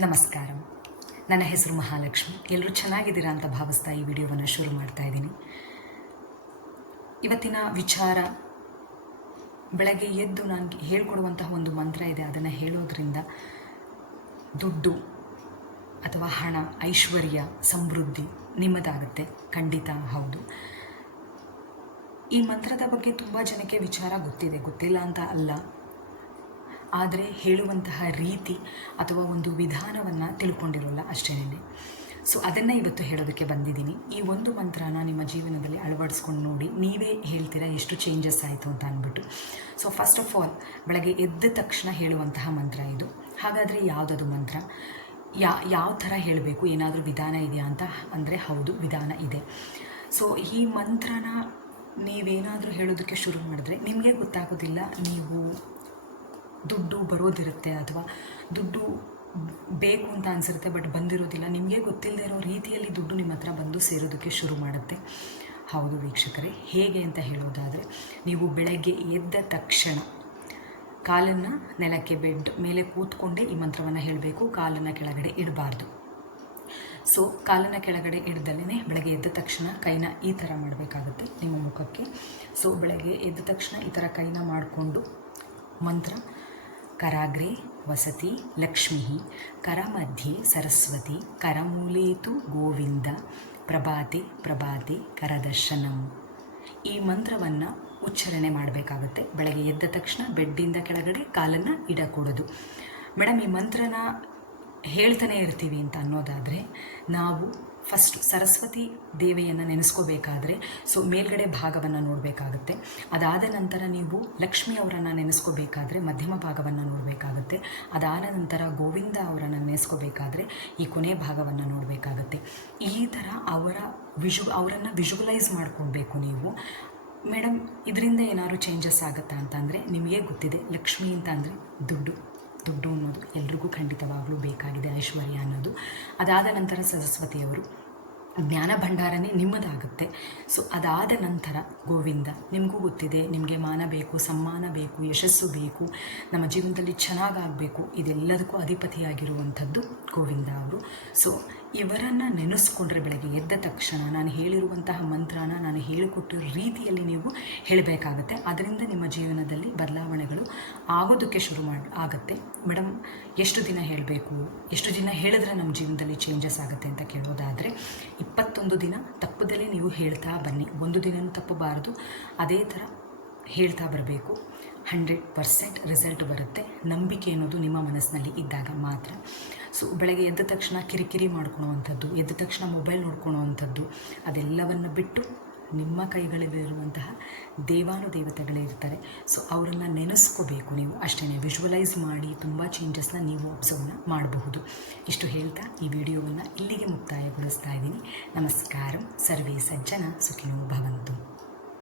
ನಮಸ್ಕಾರ. ನನ್ನ ಹೆಸರು ಮಹಾಲಕ್ಷ್ಮಿ. ಎಲ್ಲರೂ ಚೆನ್ನಾಗಿದ್ದೀರಾ ಅಂತ ಭಾವಿಸ್ತಾ ಈ ವಿಡಿಯೋವನ್ನು ಶುರು ಮಾಡ್ತಾ ಇದ್ದೀನಿ. ಇವತ್ತಿನ ವಿಚಾರ, ಬೆಳಗ್ಗೆ ಎದ್ದು ನನಗೆ ಹೇಳ್ಕೊಡುವಂತಹ ಒಂದು ಮಂತ್ರ ಇದೆ. ಅದನ್ನು ಹೇಳೋದ್ರಿಂದ ದುಡ್ಡು ಅಥವಾ ಹಣ, ಐಶ್ವರ್ಯ, ಸಮೃದ್ಧಿ ನಿಮ್ಮದಾಗುತ್ತೆ. ಖಂಡಿತ ಹೌದು. ಈ ಮಂತ್ರದ ಬಗ್ಗೆ ತುಂಬ ಜನಕ್ಕೆ ವಿಚಾರ ಗೊತ್ತಿದೆ. ಗೊತ್ತಿಲ್ಲ ಅಂತ ಅಲ್ಲ. ಆದರೆ ಹೇಳುವಂತಹ ರೀತಿ ಅಥವಾ ಒಂದು ವಿಧಾನವನ್ನು ತಿಳ್ಕೊಂಡಿರೋಲ್ಲ ಅಷ್ಟೇನೆ ಸೊ ಅದನ್ನು ಇವತ್ತು ಹೇಳೋದಕ್ಕೆ ಬಂದಿದ್ದೀನಿ. ಈ ಒಂದು ಮಂತ್ರನ ನಿಮ್ಮ ಜೀವನದಲ್ಲಿ ಅಳವಡಿಸ್ಕೊಂಡು ನೋಡಿ, ನೀವೇ ಹೇಳ್ತೀರಾ ಎಷ್ಟು ಚೇಂಜಸ್ ಆಯಿತು ಅಂತ ಅಂದ್ಬಿಟ್ಟು. ಸೊ ಫಸ್ಟ್ ಆಫ್ ಆಲ್ ಬೆಳಗ್ಗೆ ಎದ್ದ ತಕ್ಷಣ ಹೇಳುವಂತಹ ಮಂತ್ರ ಇದು. ಹಾಗಾದರೆ ಯಾವುದದು ಮಂತ್ರ? ಯಾ, ಯಾವ ಥರ ಹೇಳಬೇಕು? ಏನಾದರೂ ವಿಧಾನ ಇದೆಯಾ ಅಂತ? ಅಂದರೆ ಹೌದು, ವಿಧಾನ ಇದೆ. ಸೊ ಈ ಮಂತ್ರನ ನೀವೇನಾದರೂ ಹೇಳೋದಕ್ಕೆ ಶುರು ಮಾಡಿದ್ರೆ ನಿಮಗೆ ಗೊತ್ತಾಗೋದಿಲ್ಲ, ನೀವು ದುಡ್ಡು ಬರೋದಿರುತ್ತೆ ಅಥವಾ ದುಡ್ಡು ಬೇಕು ಅಂತ ಅನಿಸಿರುತ್ತೆ, ಬಟ್ ಬಂದಿರೋದಿಲ್ಲ. ನಿಮಗೆ ಗೊತ್ತಿಲ್ಲದೆ ಇರೋ ರೀತಿಯಲ್ಲಿ ದುಡ್ಡು ನಿಮ್ಮ ಹತ್ರ ಬಂದು ಸೇರೋದಕ್ಕೆ ಶುರು ಮಾಡುತ್ತೆ. ಹೌದು ವೀಕ್ಷಕರೇ, ಹೇಗೆ ಅಂತ ಹೇಳೋದಾದರೆ, ನೀವು ಬೆಳಗ್ಗೆ ಎದ್ದ ತಕ್ಷಣ ಕಾಲನ್ನು ನೆಲಕ್ಕೆ ಬೆಡ್ ಮೇಲೆ ಕೂತ್ಕೊಂಡೇ ಈ ಮಂತ್ರವನ್ನು ಹೇಳಬೇಕು. ಕಾಲನ್ನು ಕೆಳಗಡೆ ಇಡಬಾರ್ದು. ಸೊ ಕಾಲನ್ನು ಕೆಳಗಡೆ ಇಡ್ದಲೇ ಬೆಳಗ್ಗೆ ಎದ್ದ ತಕ್ಷಣ ಕೈನ ಈ ಥರ ಮಾಡಬೇಕಾಗುತ್ತೆ ನಿಮ್ಮ ಮುಖಕ್ಕೆ. ಸೊ ಬೆಳಗ್ಗೆ ಎದ್ದ ತಕ್ಷಣ ಈ ಥರ ಕೈನ ಮಾಡಿಕೊಂಡು ಮಂತ್ರ ಕರಾಗ್ರೆ, ವಸತಿ, ಲಕ್ಷ್ಮೀ, ಕರಮಧ್ಯೆ, ಸರಸ್ವತಿ, ಕರಮೂಲೇತು, ಗೋವಿಂದ, ಪ್ರಭಾತೆ ಪ್ರಭಾತೆ, ಕರದರ್ಶನಂ. ಈ ಮಂತ್ರವನ್ನು ಉಚ್ಚಾರಣೆ ಮಾಡಬೇಕಾಗುತ್ತೆ. ಬೆಳಗ್ಗೆ ಎದ್ದ ತಕ್ಷಣ ಬೆಡ್ಡಿಂದ ಕೆಳಗಡೆ ಕಾಲನ್ನು ಇಡಕೂಡೋದು. ಮೇಡಮ್, ಈ ಮಂತ್ರನ ಹೇಳ್ತಾನೆ ಇರ್ತೀವಿ ಅಂತ ಅನ್ನೋದಾದರೆ, ನಾವು ಫಸ್ಟ್ ಸರಸ್ವತಿ ದೇವಿಯನ್ನು ನೆನೆಸ್ಕೋಬೇಕಾದ್ರೆ ಸೊ ಮೇಲ್ಗಡೆ ಭಾಗವನ್ನು ನೋಡಬೇಕಾಗುತ್ತೆ. ಅದಾದ ನಂತರ ನೀವು ಲಕ್ಷ್ಮಿ ಅವರನ್ನು ನೆನೆಸ್ಕೋಬೇಕಾದ್ರೆ, ಮಧ್ಯಮ ಭಾಗವನ್ನು ನೋಡಬೇಕಾಗುತ್ತೆ. ಅದಾದ ನಂತರ ಗೋವಿಂದ ಅವರನ್ನು ನೆನೆಸ್ಕೋಬೇಕಾದ್ರೆ, ಈ ಕೊನೆ ಭಾಗವನ್ನು ನೋಡಬೇಕಾಗುತ್ತೆ. ಈ ಥರ ಅವರ ವಿಜು, ಅವರನ್ನು ವಿಜುವಲೈಸ್ ಮಾಡ್ಕೊಬೇಕು ನೀವು. ಮೇಡಮ್, ಇದರಿಂದ ಏನಾದ್ರು ಚೇಂಜಸ್ ಆಗುತ್ತಾ ಅಂತಂದರೆ, ನಿಮಗೆ ಗೊತ್ತಿದೆ, ಲಕ್ಷ್ಮಿ ಅಂತ ಅಂದರೆ ದುಡ್ಡು ದುಡ್ಡು. ಎಲ್ರಿಗೂ ಖಂಡಿತವಾಗಲೂ ಬೇಕಾಗಿದೆ ಐಶ್ವರ್ಯ ಅನ್ನೋದು. ಅದಾದ ನಂತರ ಸರಸ್ವತಿಯವರು ಜ್ಞಾನ ಭಂಡಾರನೇ ನಿಮ್ಮದಾಗುತ್ತೆ. ಸೊ ಅದಾದ ನಂತರ ಗೋವಿಂದ, ನಿಮಗೂ ಗೊತ್ತಿದೆ, ನಿಮಗೆ ಮಾನ ಬೇಕು, ಸಮ್ಮಾನ ಬೇಕು, ಯಶಸ್ಸು ಬೇಕು, ನಮ್ಮ ಜೀವನದಲ್ಲಿ ಚೆನ್ನಾಗಾಗಬೇಕು ಇದೆಲ್ಲದಕ್ಕೂ ಅಧಿಪತಿಯಾಗಿರುವಂಥದ್ದು ಗೋವಿಂದ ಅವರು. ಸೊ ಇವರನ್ನು ನೆನೆಸ್ಕೊಂಡ್ರೆ ಬೆಳಗ್ಗೆ ಎದ್ದ ತಕ್ಷಣ ನಾನು ಹೇಳಿರುವಂತಹ ಮಂತ್ರನ ನಾನು ಹೇಳಿಕೊಟ್ಟಿರೋ ರೀತಿಯಲ್ಲಿ ನೀವು ಹೇಳಬೇಕಾಗತ್ತೆ. ಅದರಿಂದ ನಿಮ್ಮ ಜೀವನದಲ್ಲಿ ಬದಲಾವಣೆಗಳು ಆಗೋದಕ್ಕೆ ಶುರು ಮಾಡಿ, ಆಗುತ್ತೆ. ಮೇಡಮ್ ಎಷ್ಟು ದಿನ ಹೇಳಬೇಕು? ಎಷ್ಟು ದಿನ ಹೇಳಿದ್ರೆ ನಮ್ಮ ಜೀವನದಲ್ಲಿ ಚೇಂಜಸ್ ಆಗುತ್ತೆ ಅಂತ ಕೇಳೋದಾದರೆ, ಇಪ್ಪತ್ತೊಂದು ದಿನ ತಪ್ಪದಲ್ಲೇ ನೀವು ಹೇಳ್ತಾ ಬನ್ನಿ. ಒಂದು ದಿನ ತಪ್ಪಬಾರದು. ಅದೇ ಥರ ಹೇಳ್ತಾ ಬರಬೇಕು. ಹಂಡ್ರೆಡ್ ಪರ್ಸೆಂಟ್ ರಿಸಲ್ಟ್ ಬರುತ್ತೆ. ನಂಬಿಕೆ ಅನ್ನೋದು ನಿಮ್ಮ ಮನಸ್ಸಿನಲ್ಲಿ ಇದ್ದಾಗ ಮಾತ್ರ. ಸೊ ಬೆಳಗ್ಗೆ ಎದ್ದ ತಕ್ಷಣ ಕಿರಿಕಿರಿ ಮಾಡ್ಕೊಳೋವಂಥದ್ದು, ಎದ್ದ ತಕ್ಷಣ ಮೊಬೈಲ್ ನೋಡ್ಕೊಳ್ಳುವಂಥದ್ದು ಅದೆಲ್ಲವನ್ನು ಬಿಟ್ಟು ನಿಮ್ಮ ಕೈಗಳಲ್ಲಿರುವಂತಹ ದೇವಾನುದೇವತೆಗಳೇ ಇರ್ತಾರೆ. ಸೊ ಅವರನ್ನು ನೆನೆಸ್ಕೋಬೇಕು ನೀವು. ಅಷ್ಟೇ ವಿಜುವಲೈಸ್ ಮಾಡಿ ತುಂಬ ಚೇಂಜಸ್ನ ನೀವು ಅಬ್ಸರ್ವ್ನ ಮಾಡಬಹುದು. ಇಷ್ಟು ಹೇಳ್ತಾ ಈ ವಿಡಿಯೋವನ್ನು ಇಲ್ಲಿಗೆ ಮುಕ್ತಾಯಗೊಳಿಸ್ತಾ ಇದ್ದೀನಿ. ನಮಸ್ಕಾರ, ಸರ್ವೇ ಸಜ್ಜನ ಸುಖಿನೋ ಭವಂತು.